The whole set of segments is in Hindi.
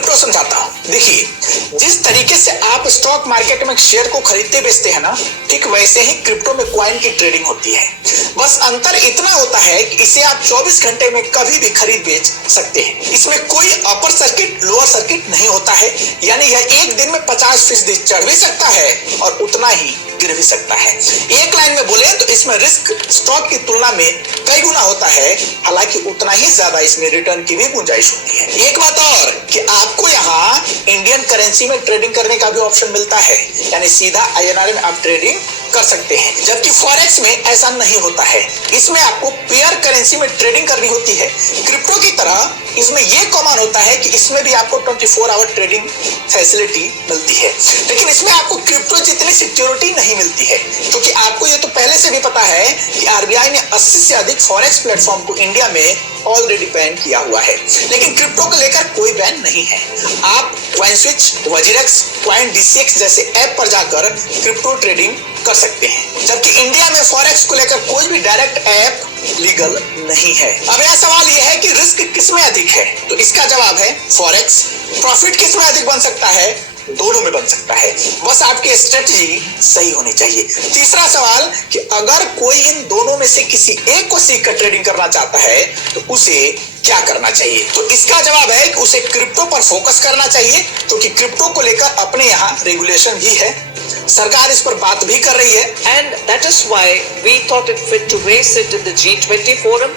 क्रिप्टो समझाता हूं। देखिए, जिस तरीके से आप स्टॉक मार्केट में शेयर को खरीदते बेचते हैं ना, ठीक वैसे ही क्रिप्टो में कॉइन की ट्रेडिंग होती है। बस अंतर इतना होता है कि इसे आप 24 घंटे में कभी भी खरीद बेच सकते हैं। इसमें कोई अपर सर्किट लोअर सर्किट नहीं होता है, यानी यह एक दिन में 50% चढ़ भी सकता है और उतना ही गिर भी सकता है। एक लाइन में बोले तो इसमें रिस्क स्टॉक की तुलना में कई गुना होता है, हालांकि उतना ही ज्यादा इसमें रिटर्न की भी गुंजाइश होती है। एक बात और कि आपको यहाँ इंडियन करेंसी में ट्रेडिंग करने का भी ऑप्शन मिलता है, यानी सीधा INR में आप ट्रेडिंग कर सकते हैं, जबकि फॉरेक्स में ऐसा नहीं होता है। इसमें आपको पेयर करेंसी में ट्रेडिंग करनी होती है। क्रिप्टो की तरह इसमें यह कॉमन होता है कि इसमें भी आपको 24 आवर ट्रेडिंग फैसिलिटी मिलती है, लेकिन इसमें आपको क्रिप्टो जितनी सिक्योरिटी नहीं मिलती है, क्योंकि आपको ये तो पहले से भी पता है कि RBI ने 80 से अधिक फॉरेक्स प्लेटफॉर्म को इंडिया में ऑलरेडी बैन किया हुआ है, लेकिन क्रिप्टो को लेकर कोई बैन नहीं है। आप कॉइनस्विच, वजीरेक्स, कॉइन DCX जैसे ऐप पर जाकर क्रिप्टो ट्रेडिंग कर सकते हैं, जबकि इंडिया में फॉरेक्स को लेकर कोई भी डायरेक्ट ऐप लीगल नहीं है। अब यह सवाल यह है कि रिस्क किसमें अधिक है, तो इसका जवाब है फॉरेक्स। प्रॉफिट किसमें अधिक बन सकता है, दोनों में बन सकता है, बस आपकी स्ट्रेटजी सही होनी चाहिए। तीसरा सवाल कि अगर कोई इन दोनों में से किसी एक को सीख कर ट्रेडिंग करना चाहता है तो उसे क्या करना चाहिए, तो इसका जवाब है कि उसे क्रिप्टो पर फोकस करना चाहिए, क्योंकि क्रिप्टो को लेकर अपने यहाँ रेगुलेशन भी है, सरकार इस पर बात भी कर रही है। And that is why we thought it fit to raise it in the G20 forum,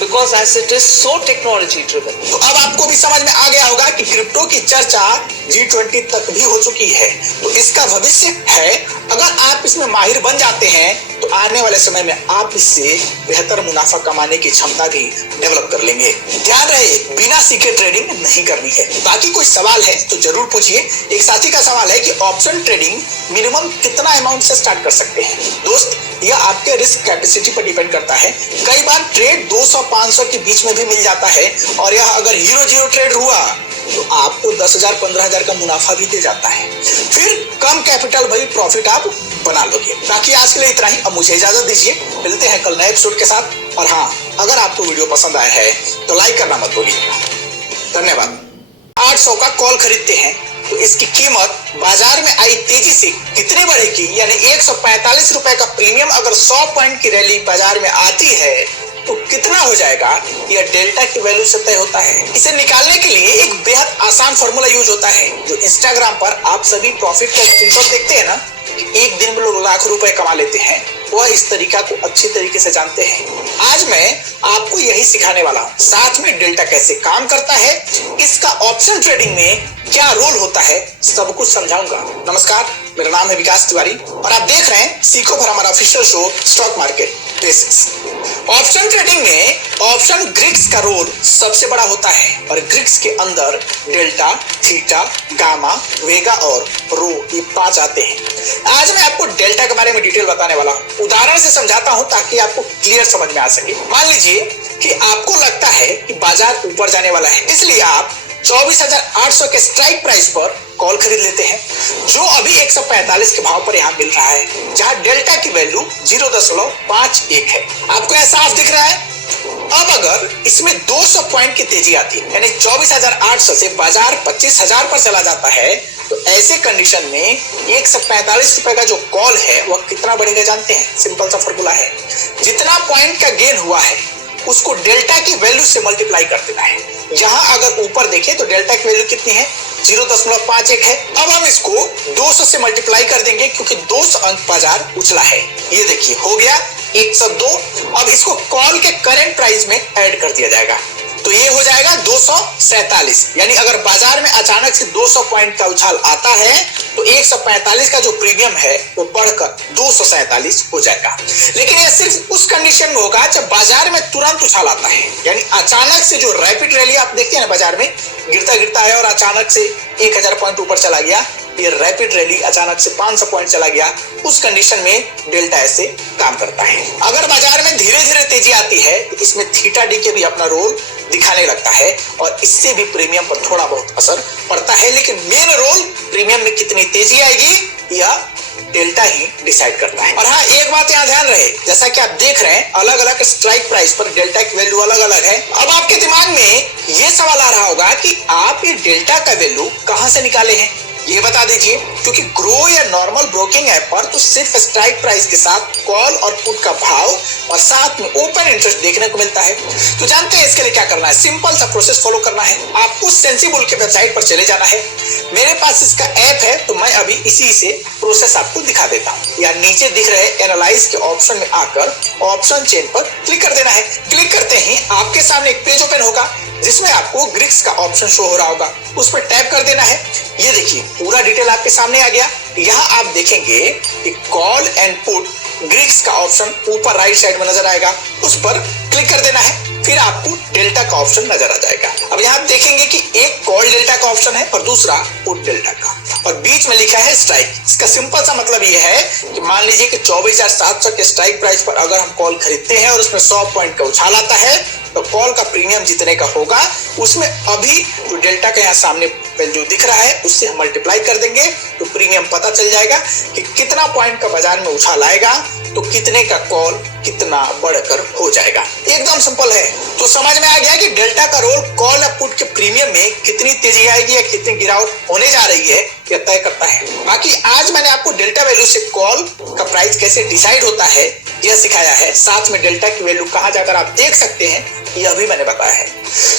because as it is so technology driven. तो अब आपको भी समझ में आ गया होगा कि क्रिप्टो की चर्चा G20 तक भी हो चुकी है, तो इसका भविष्य है। अगर आप इसमें माहिर बन जाते हैं तो आने वाले समय में आप इससे बेहतर मुनाफा कमाने की क्षमता भी डेवलप कर लेंगे। ध्यान रहे, बिना सीखे ट्रेडिंग नहीं करनी है। बाकी कोई सवाल है तो जरूर पूछिए। एक साथी का सवाल है कि ऑप्शन ट्रेडिंग मिनिमम कितना अमाउंट से स्टार्ट कर सकते हैं। दोस्त, यह आपके रिस्क कैपेसिटी पर डिपेंड करता है। कई बार ट्रेड 200-500 के बीच में भी मिल जाता है, और यह अगर 0-0 ट्रेड हुआ तो आपको 10,000-15,000 का मुनाफा भी दे जाता है। फिर कम कैपिटल भाई प्रॉफिट आप बना लोगे। बाकी आज के लिए इतना ही। अब मुझे इजाजत दीजिए, मिलते हैं कल नए एपिसोड के साथ। और हाँ, अगर आपको वीडियो पसंद आया है तो लाइक करना मत भूलिएगा। धन्यवाद। 800 का कॉल खरीदते हैं तो इसकी कीमत बाजार में आई तेजी से कितनी बढ़ेगी, यानी 145 रुपए का प्रीमियम अगर 100 पॉइंट की रैली बाजार में आती है तो कितना हो जाएगा, यह डेल्टा की वैल्यू से तय होता है। इसे निकालने के लिए एक बेहद आसान फॉर्मूला यूज होता है, जो इंस्टाग्राम पर आप सभी प्रॉफिट का स्क्रीनशॉट देखते हैं ना, एक दिन में लोग लाख रुपए कमा लेते हैं, वह इस तरीका को अच्छी तरीके से जानते हैं। आज मैं आपको यही सिखाने वाला हूँ, साथ में डेल्टा कैसे काम करता है, इसका ऑप्शन ट्रेडिंग में क्या रोल होता है, सब कुछ समझाऊंगा। नमस्कार, मेरा नाम है विकास तिवारी और आप देख रहे हैं सीखो पर हमारा official show stock market basics. Option trading में ऑप्शन ग्रिड्स का रोल सबसे बड़ा होता है, और ग्रिड्स के अंदर डेल्टा, थीटा, गामा, वेगा और रो ये 5 आते हैं। आज मैं आपको डेल्टा के बारे में डिटेल बताने वाला हूँ। उदाहरण से समझाता हूँ ताकि आपको क्लियर समझ में आ सके। मान लीजिए कि आपको लगता है कि बाजार ऊपर जाने वाला है, इसलिए आप 24,800 के स्ट्राइक प्राइस पर कॉल खरीद लेते हैं, जो अभी 145 के भाव पर यहाँ मिल रहा है, जहां डेल्टा की वैल्यू 0.51 है। आपको यह साफ दिख रहा है। अब अगर इसमें 200 पॉइंट की तेजी आती है, यानी 24,800 से बाजार 25,000 पर चला जाता है, तो ऐसे कंडीशन में 145 रुपए का जो कॉल है वह कितना बढ़ेगा जानते हैं? सिंपल सा फॉर्मूला है, जितना पॉइंट का गेन हुआ है उसको डेल्टा की वैल्यू से मल्टीप्लाई कर देना है। यहाँ अगर ऊपर देखें तो डेल्टा की वैल्यू कितनी है? 0.51 है। अब हम इसको 200 से मल्टीप्लाई कर देंगे, क्योंकि 200 अंक बाजार उछला है। ये देखिए हो गया 102। अब इसको कॉल के करंट प्राइस में ऐड कर दिया जाएगा, तो ये हो जाएगा 247। यानी अगर बाजार में अचानक से 200 पॉइंट का उछाल आता है तो 145 का जो प्रीमियम है वो बढ़कर 247 हो जाएगा। लेकिन यह सिर्फ उस कंडीशन में होगा जब बाजार में तुरंत उछाल आता है, यानी अचानक से जो रैपिड रैली आप देखते हैं ना, बाजार में गिरता गिरता है और अचानक से 1000 पॉइंट ऊपर चला गया, ये रैपिड रैली अचानक से 500 पॉइंट चला गया, उस कंडीशन में डेल्टा ऐसे काम करता है। अगर बाजार में धीरे धीरे तेजी आती है तो इसमें थीटा डी के भी अपना रोल दिखाने लगता है, और इससे भी प्रीमियम पर थोड़ा बहुत असर पड़ता है, लेकिन मेन रोल प्रीमियम में कितनी तेजी आएगी यह डेल्टा ही डिसाइड करता है। और हाँ, एक बात यहाँ ध्यान रहे, जैसा कि आप देख रहे हैं अलग अलग स्ट्राइक प्राइस पर डेल्टा की वैल्यू अलग अलग है। अब आपके दिमाग में ये सवाल आ रहा होगा कि आप ये डेल्टा का वैल्यू कहां से निकाले हैं, ये बता दीजिए। क्योंकि ग्रो या नॉर्मल ब्रोकिंग ऐप पर तो सिर्फ स्ट्राइक प्राइस के साथ कॉल और पुट का भाव और साथ में ओपन इंटरेस्ट देखने को मिलता है। तो जानते हैं इसके लिए क्या करना है, सिंपल सा प्रोसेस फॉलो करना है। आपको सेंसिबल के वेबसाइट पर चले जाना है। मेरे पास इसका ऐप है तो मैं अभी इसी से प्रोसेस आपको दिखा देता हूँ। या नीचे दिख रहे एनालाइज के ऑप्शन में आकर ऑप्शन चेन पर क्लिक कर देना है। क्लिक करते ही आपके सामने एक पेज ओपन होगा जिसमें आपको ग्रिक्स का ऑप्शन शो हो रहा होगा, उस पर टैप कर देना है। ये देखिए पूरा डिटेल आपके सामने आ गया। यहाँ आप देखेंगे कि कॉल एंड पुट ग्रिक्स का ऑप्शन ऊपर राइट साइड में नजर आएगा, उस पर क्लिक कर देना है। फिर आपको डेल्टा का ऑप्शन नजर आ जाएगा। अब यहाँ आप देखेंगे कि एक कॉल डेल्टा का ऑप्शन है और दूसरा पुट डेल्टा का, और बीच में लिखा है स्ट्राइक। इसका सिंपल सा मतलब ये है कि मान लीजिए कि 24,700 के स्ट्राइक प्राइस पर अगर हम कॉल खरीदते हैं और उसमें 100 पॉइंट का उछाल आता है तो कॉल का प्रीमियम जितने का होगा उसमें अभी जो डेल्टा का यहाँ सामने वैल्यू दिख रहा है उससे हम मल्टीप्लाई कर देंगे तो प्रीमियम पता चल जाएगा कि कितना पॉइंट का बाजार में उछाल आएगा तो कितने का कॉल कितना बढ़कर हो जाएगा। एकदम सिंपल है। तो समझ में आ गया कि डेल्टा का रोल कॉल या पुट के प्रीमियम में कितनी तेजी आएगी या कितनी गिरावट होने जा रही है यह तय करता है। बाकी आज मैंने आपको डेल्टा वैल्यू से कॉल का प्राइस कैसे डिसाइड होता है यह सिखाया है, साथ में डेल्टा की वैल्यू कहां जाकर आप देख सकते हैं यह भी मैंने बताया है।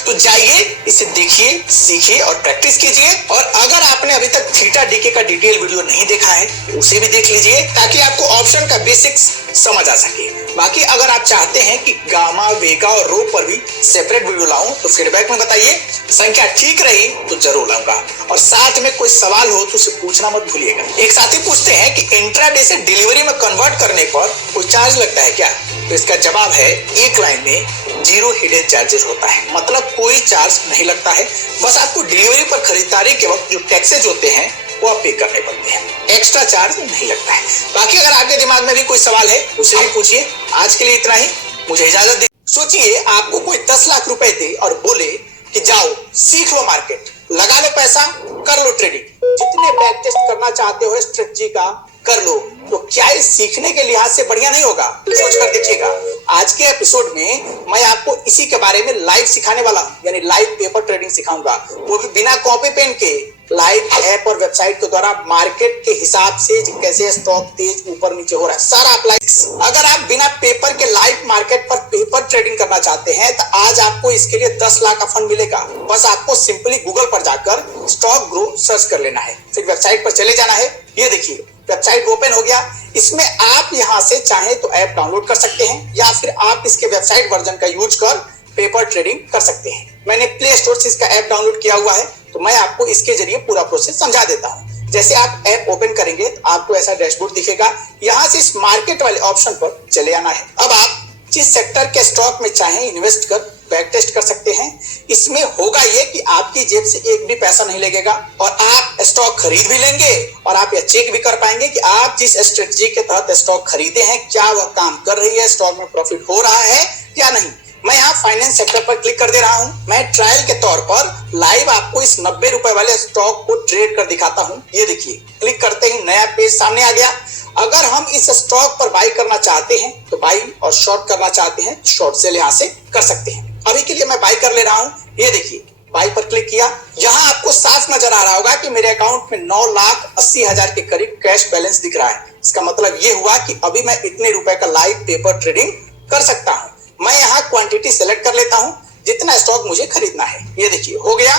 तो जाइए इसे देखिए, सीखिए और प्रैक्टिस कीजिए। और अगर आपने अभी तक थीटा डीके का डिटेल वीडियो नहीं देखा है उसे भी देख लीजिए ताकि आपको ऑप्शन का बेसिक्स समझ आ सके। बाकी अगर आप चाहते हैं कि गामा, वेगा और रो पर भी सेपरेट वीडियो लाऊं तो फीडबैक में बताइए। संख्या ठीक रही तो जरूर लाऊंगा। और साथ में कोई सवाल हो तो उसे पूछना मत भूलिएगा। एक साथी पूछते हैं कि इंट्राडे से डिलीवरी में कन्वर्ट करने पर कोई चार्ज लगता है क्या? तो इसका जवाब है एक लाइन में जीरो हिडन चार्जेस होता है, मतलब कोई चार्ज नहीं लगता है। बस आपको डिलीवरी पर खरीदारी के वक्त जो टैक्सेज होते हैं वो आप पे करने पड़ते हैं, एक्स्ट्रा चार्ज नहीं लगता है। बाकी अगर आपके दिमाग में भी कोई सवाल है उसे भी पूछिए। आज के लिए इतना ही, मुझे इजाजत दीजिए। सोचिए आपको कोई 10 लाख रुपए दे और बोले कि जाओ सीख लो मार्केट, लगा लो पैसा, कर लो ट्रेडिंग, जितने बैक टेस्ट करना चाहते हो स्ट्रेटजी का कर लो। तो क्या इस सीखने के लिहाज से बढ़िया नहीं होगा? सोच कर देखिएगा। आज के एपिसोड में मैं आपको इसी के बारे में लाइव सिखाने वाला हूं, यानी लाइव पेपर ट्रेडिंग सिखाऊंगा, वो भी बिना कॉपी पेन के। लाइव ऐप और वेबसाइट के द्वारा मार्केट के हिसाब से कैसे स्टॉक तेज ऊपर नीचे हो रहा है सारा आप लाइव। अगर आप बिना पेपर के लाइव मार्केट पर पेपर ट्रेडिंग करना चाहते हैं तो आज आपको इसके लिए 10 लाख का फंड मिलेगा। बस आपको सिंपली गूगल पर जाकर स्टॉक ग्रो सर्च कर लेना है, फिर वेबसाइट पर चले जाना है। ये देखिए वेबसाइट ओपन हो गया। इसमें आप यहां से चाहे तो ऐप डाउनलोड कर सकते हैं या फिर आप इसके वेबसाइट वर्जन का यूज कर पेपर ट्रेडिंग कर सकते हैं। मैंने प्ले स्टोर से इसका ऐप डाउनलोड किया हुआ है तो मैं आपको इसके जरिए पूरा प्रोसेस समझा देता हूं। जैसे आप ऐप ओपन करेंगे तो आपको ऐसा डैशबोर्ड दिखेगा। यहां से इस मार्केट वाले ऑप्शन पर चले आना है। अब आप जिस सेक्टर के स्टॉक में चाहे इन्वेस्ट कर बैक टेस्ट कर सकते हैं। इसमें होगा ये कि आपकी जेब से एक भी पैसा नहीं लगेगा और आप स्टॉक खरीद भी लेंगे और आप यह चेक भी कर पाएंगे कि आप जिस स्ट्रेटजी के तहत स्टॉक खरीदे हैं क्या वह काम कर रही है, स्टॉक में प्रॉफिट हो रहा है या नहीं। मैं यहाँ फाइनेंस सेक्टर पर क्लिक कर दे रहा हूँ। मैं ट्रायल के तौर पर लाइव आपको इस 90 रुपए वाले स्टॉक को ट्रेड कर दिखाता हूँ। ये देखिए क्लिक करते ही नया पेज सामने आ गया। अगर हम इस स्टॉक पर बाई करना चाहते हैं तो बाई और शॉर्ट करना चाहते हैं शॉर्ट सेल यहाँ से कर सकते हैं। अभी के लिए मैं बाई कर ले रहा हूँ। ये देखिए बाई पर क्लिक किया। यहाँ आपको साफ नजर आ रहा होगा कि मेरे अकाउंट में 9,80,000 के करीब कैश बैलेंस दिख रहा है। इसका मतलब ये हुआ कि अभी मैं इतने रुपए का लाइव पेपर ट्रेडिंग कर सकता हूँ। मैं यहाँ क्वांटिटी सेलेक्ट कर लेता हूँ जितना स्टॉक मुझे खरीदना है। ये देखिए हो गया।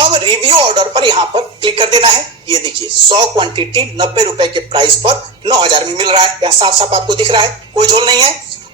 अब रिव्यू ऑर्डर पर यहाँ पर क्लिक कर देना है। ये देखिए 100 क्वांटिटी 90 रुपए के प्राइस पर 9,000 में मिल रहा है। यहाँ साफ साफ आपको दिख रहा है, कोई झोल नहीं है।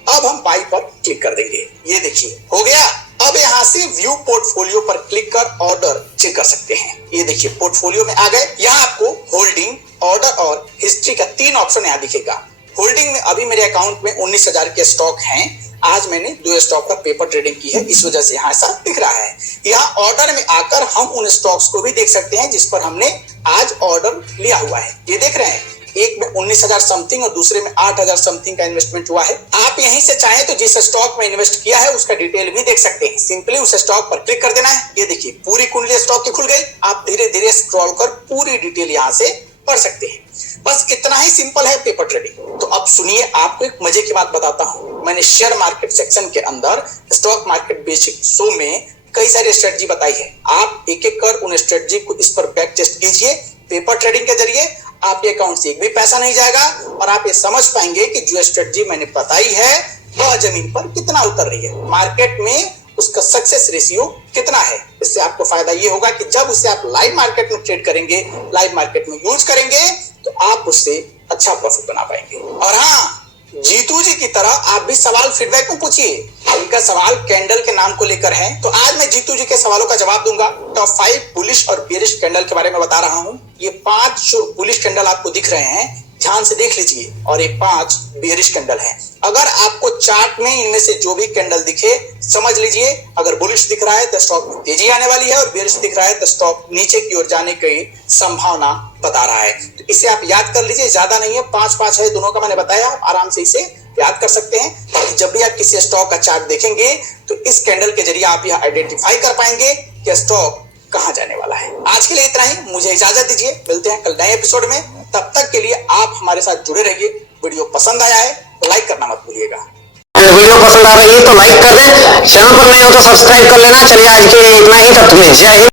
अब हम बाई पर क्लिक कर देंगे। ये देखिए हो गया। अब यहाँ से व्यू पोर्टफोलियो पर क्लिक कर ऑर्डर चेक कर सकते हैं। ये देखिए पोर्टफोलियो में आ गए। यहाँ आपको होल्डिंग, ऑर्डर और हिस्ट्री का 3 ऑप्शन यहाँ दिखेगा। होल्डिंग में अभी मेरे अकाउंट में 19,000 के स्टॉक हैं। आज मैंने 2 स्टॉक का पेपर ट्रेडिंग की है, इस वजह से यहाँ ऐसा दिख रहा है। यहाँ ऑर्डर में आकर हम उन स्टॉक्स को भी देख सकते हैं जिस पर हमने आज ऑर्डर लिया हुआ है। ये देख रहे हैं, एक में 19,000 समथिंग और दूसरे में 8,000 समथिंग का इन्वेस्टमेंट हुआ है। आप यहीं से चाहें तो जिस स्टॉक में इन्वेस्ट किया है उसका डिटेल भी देख सकते हैं। सिंपली उस स्टॉक पर क्लिक कर देना है। ये देखिए पूरी कुंडली स्टॉक की खुल गई। आप धीरे धीरे स्क्रॉल कर पूरी डिटेल यहाँ से पढ़ सकते हैं। बस इतना ही सिंपल है पेपर ट्रेडिंग। तो अब सुनिए, आपको एक मजे की बात बताता हूं। मैंने शेयर मार्केट सेक्शन के अंदर स्टॉक मार्केट बेसिक शो में कई सारी स्ट्रेटजी बताई है। आप एक एक कर उन स्ट्रेटजी को इस पर बैक टेस्ट कीजिए। पेपर ट्रेडिंग के जरिए आपके अकाउंट से एक भी पैसा नहीं जाएगा और आप ये समझ पाएंगे कि जो स्ट्रेटजी मैंने बताई है वह जमीन पर कितना उतर रही है, मार्केट में उसका सक्सेस रेशियो कितना है। इससे आपको फायदा ये होगा कि जब उसे आप लाइव मार्केट में ट्रेड करेंगे, लाइव मार्केट में यूज करेंगे, तो आप उससे अच्छा प्रॉफिट बना पाएंगे। और हाँ, जीतू जी की तरह आप भी सवाल फीडबैक में पूछिए। इनका सवाल कैंडल के नाम को लेकर है, तो आज मैं जीतू जी के सवालों का जवाब दूंगा। टॉप 5 बुलिश और बेरिश कैंडल के बारे में बता रहा हूं। ये 5 जो बुलिश कैंडल आपको दिख रहे हैं, ध्यान से देख लीजिए, और ये 5 बेरिश कैंडल हैं। अगर आपको चार्ट में इनमें से जो भी कैंडल दिखे, समझ लीजिए अगर बुलिश दिख रहा है तो स्टॉक में तेजी आने वाली है, और बेरिश दिख रहा है तो स्टॉक नीचे की ओर जाने की संभावना बता रहा है। तो इसे आप याद कर लीजिए, ज्यादा नहीं है, 5-5 है दोनों का मैंने बताया, आप आराम से इसे याद कर सकते हैं। ताकि जब भी आप किसी स्टॉक का चार्ट देखेंगे तो इस कैंडल के जरिए आप यह आइडेंटिफाई कर पाएंगे कि स्टॉक कहां जाने वाला है। आज के लिए इतना ही, मुझे इजाजत दीजिए, मिलते हैं कल नए एपिसोड में। तब तक के लिए आप हमारे साथ जुड़े रहिए। वीडियो पसंद आया है तो लाइक करना मत भूलिएगा। वीडियो पसंद आ रही है तो लाइक कर दें, चैनल पर नए हो तो सब्सक्राइब कर लेना। चलिए आज के लिए इतना ही, तब तुम्हें जय हिंद।